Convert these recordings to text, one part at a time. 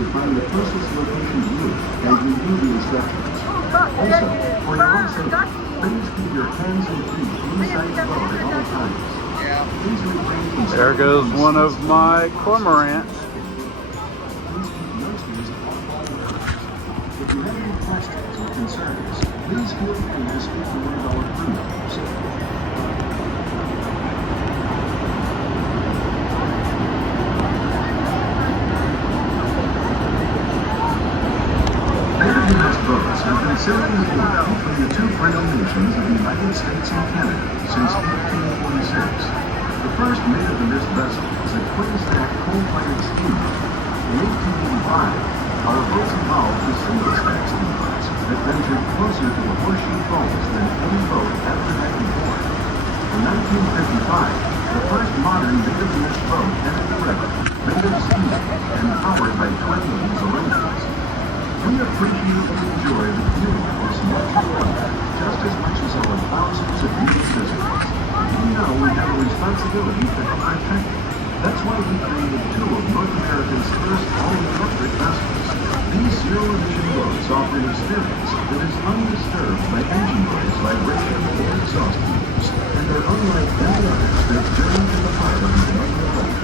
to find the closest location to you and review the instructions. Also, for your own safety, please keep your hands and feet inside the boat at all times. Please refrain from... There goes one of my cormorants. If you have any questions or concerns, please feel free to speak to one of our crew members. Maid of the Mist boats have been sailing the border between the two friendly nations of the United States and Canada since 1846. The first Maid of the Mist vessel was a twin-stack coal-fired steamer. In 1885, our boats evolved to single-stack steamboats that ventured closer to the Horseshoe Falls than any boat after that before. In 1955, the first modern Maid of the Mist boat entered the river, made of steel and powered by twin diesel engines. We appreciate and enjoy the beauty of this natural wonder just as much as our thousands of unique visitors. We know we have a responsibility to help protect it. That's why we created two of North America's first all-electric vessels. These zero-emission boats offer an experience that is undisturbed by engine noise, vibration, or exhaust fumes, and they're unlike any others that journey to the heart of the Niagara Falls.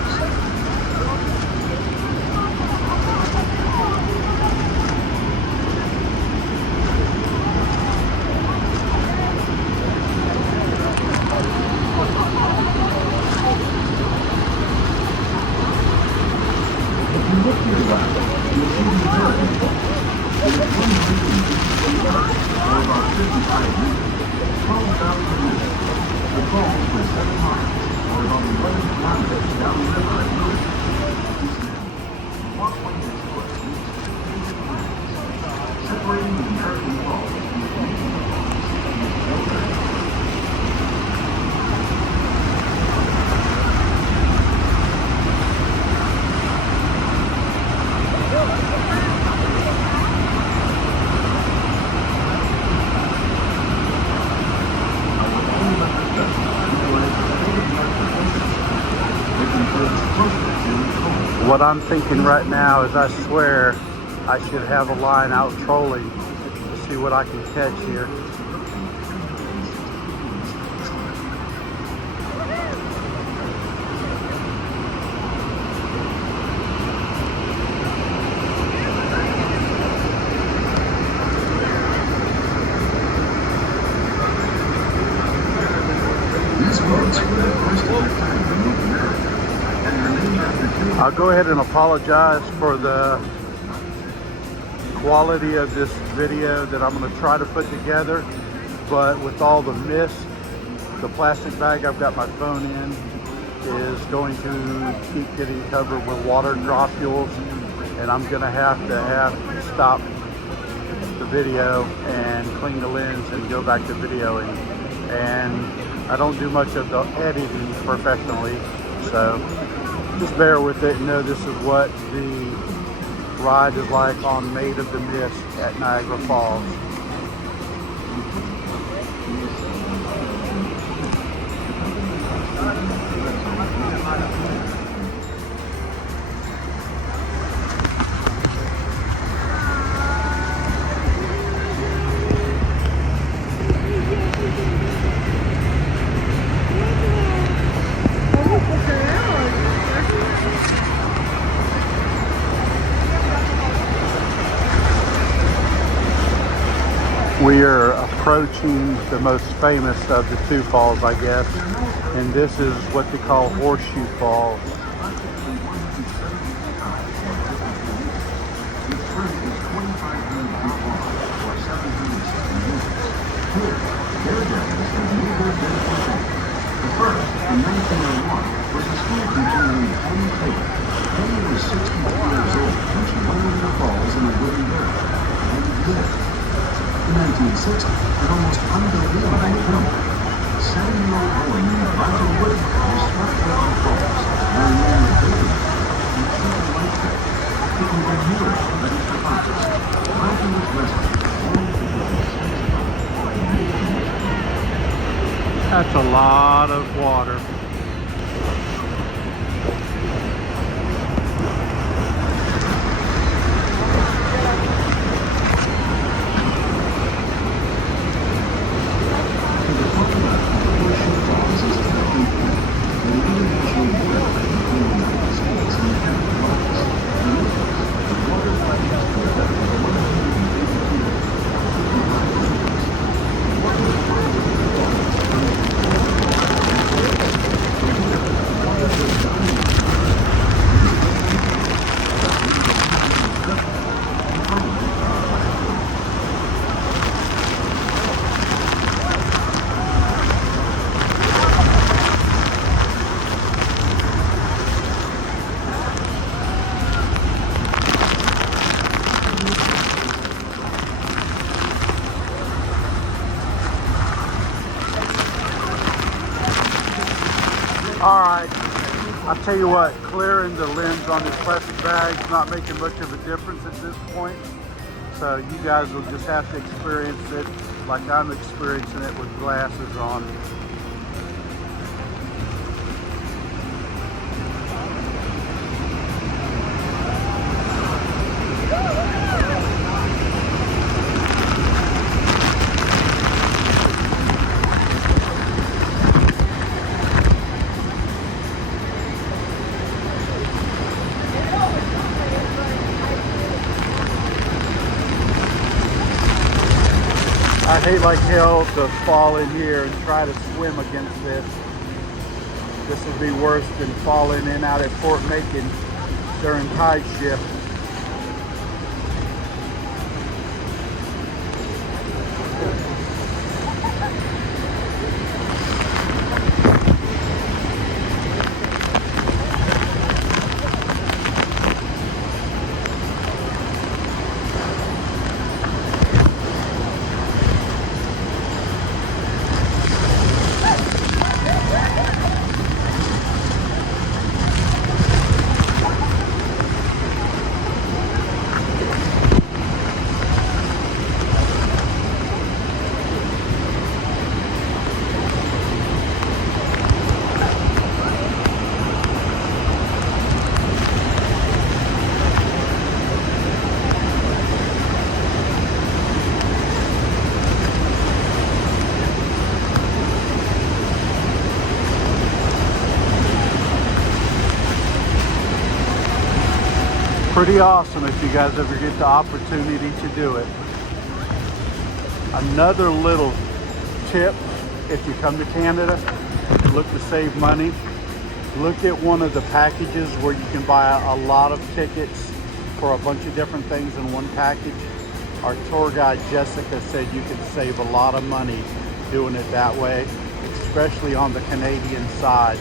What I'm thinking right now is I swear I should have a line out trolling to see what I can catch here. These boats were the first of their kind in North America, and they're named after two... I'll go ahead and apologize for the quality of this video that I'm going to try to put together, but with all the mist, the plastic bag I've got my phone in is going to keep getting covered with water dropules, and I'm going to have to stop the video and clean the lens and go back to videoing. And I don't do much of the editing professionally, so just bear with it and know this is what the ride is like on Maid of the Mist at Niagara Falls. We are approaching the most famous of the two falls, I guess, and this is what they call Horseshoe Falls. The first, in 1901, was a school teacher named Penny Taylor. Penny was 64 years old when she went into the falls in a wooden barrel and lived. In 1960, an almost unbelievable film, 7-year-old boy named Roger Wood was swept out of the falls, where he learned a baby and truly liked it. He can get near it, but he forgot it. Roger was rescued, only to be That's a lot of water. I'll tell you what, clearing the lens on this plastic bag is not making much of a difference at this point. So you guys will just have to experience it like I'm experiencing it with glasses on. I hate like hell to fall in here and try to swim against this. This would be worse than falling in out at Fort Macon during tide shift. Pretty awesome if you guys ever get the opportunity to do it. Another little tip, if you come to Canada, look to save money. Look at one of the packages where you can buy a lot of tickets for a bunch of different things in one package. Our tour guide Jessica said you can save a lot of money doing it that way, especially on the Canadian side.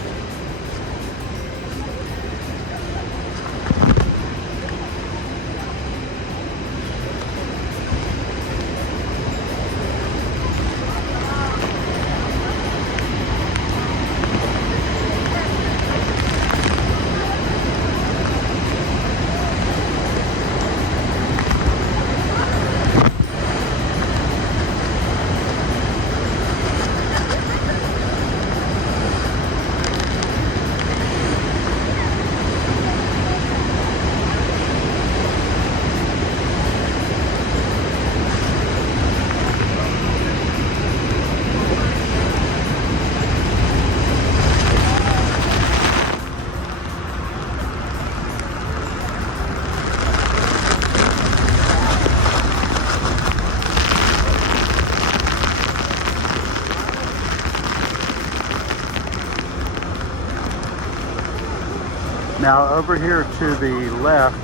Now over here to the left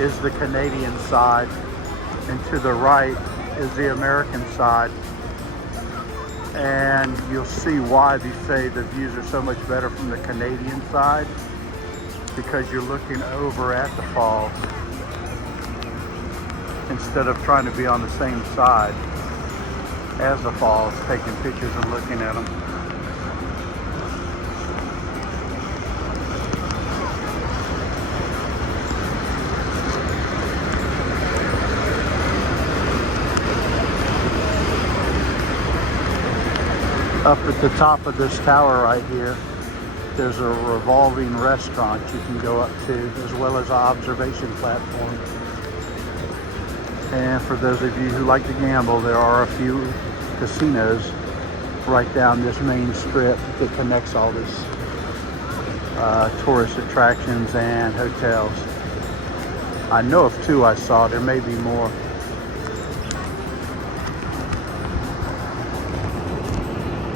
is the Canadian side, and to the right is the American side. And you'll see why they say the views are so much better from the Canadian side, because you're looking over at the falls instead of trying to be on the same side as the falls, taking pictures and looking at them. Up at the top of this tower right here, there's a revolving restaurant you can go up to, as well as an observation platform. And for those of you who like to gamble, there are a few casinos right down this main strip that connects all this tourist attractions and hotels. I know of two I saw, there may be more.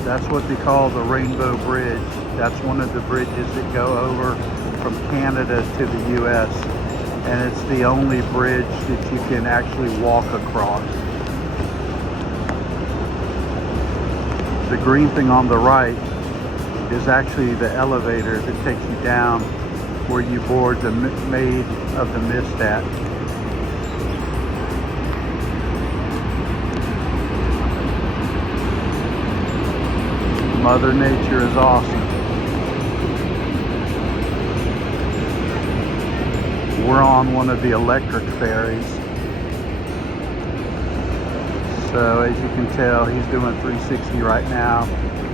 That's what they call the Rainbow Bridge. That's one of the bridges that go over from Canada to the US. And it's the only bridge that you can actually walk across. The green thing on the right is actually the elevator that takes you down where you board the Maid of the Mist at. Mother Nature is awesome. We're on one of the electric ferries. So as you can tell, he's doing 360 right now.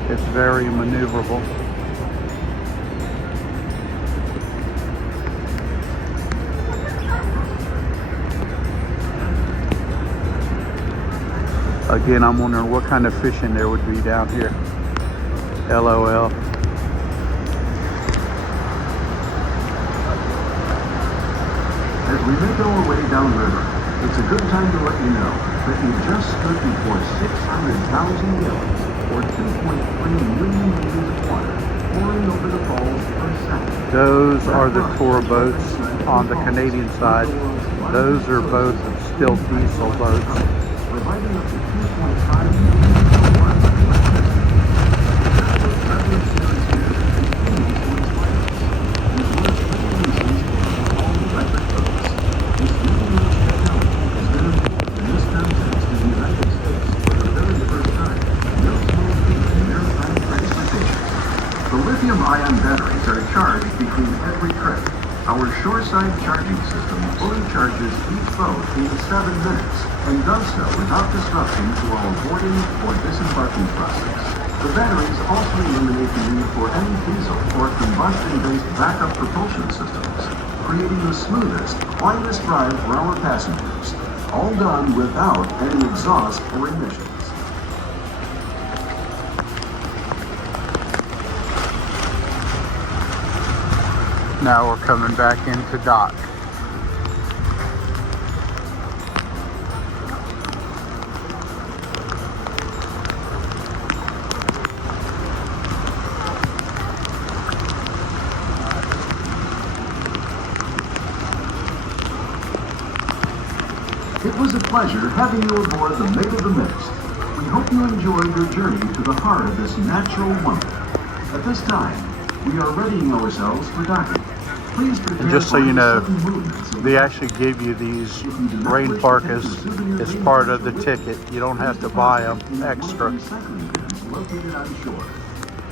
It's very maneuverable. Again, I'm wondering what kind of fishing there would be down here. LOL. As we make our way downriver, it's a good time to let you know that you just stood before 600,000 gallons, or 2.3 million liters of water, pouring over the falls per second. Those are the tour boats on the Canadian side. Those are both still diesel boats. Providing up to 2.5 million liters of water. Lithium-ion batteries are charged between every trip. Our shoreside charging system fully charges each boat in 7 minutes and does so without disruption to our boarding or disembarking process. The batteries also eliminate the need for any diesel or combustion-based backup propulsion systems, creating the smoothest, quietest ride for our passengers, all done without any exhaust or emissions. Now we're coming back into dock. It was a pleasure having you aboard the Maid of the Mist. We hope you enjoyed your journey to the heart of this natural wonder. At this time, we are readying ourselves for docking. Please prepare. And just so you know, they actually give you these rain parkas as part of the ticket. You don't have to buy them extra. Located on shore.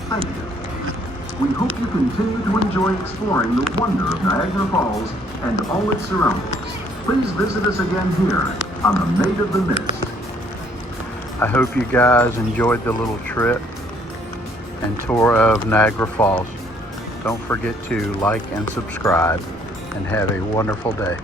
Thank you. We hope you continue to enjoy exploring the wonder of Niagara Falls and all its surroundings. Please visit us again here on the Maid of the Mist. I hope you guys enjoyed the little trip and tour of Niagara Falls. Don't forget to like and subscribe, and have a wonderful day.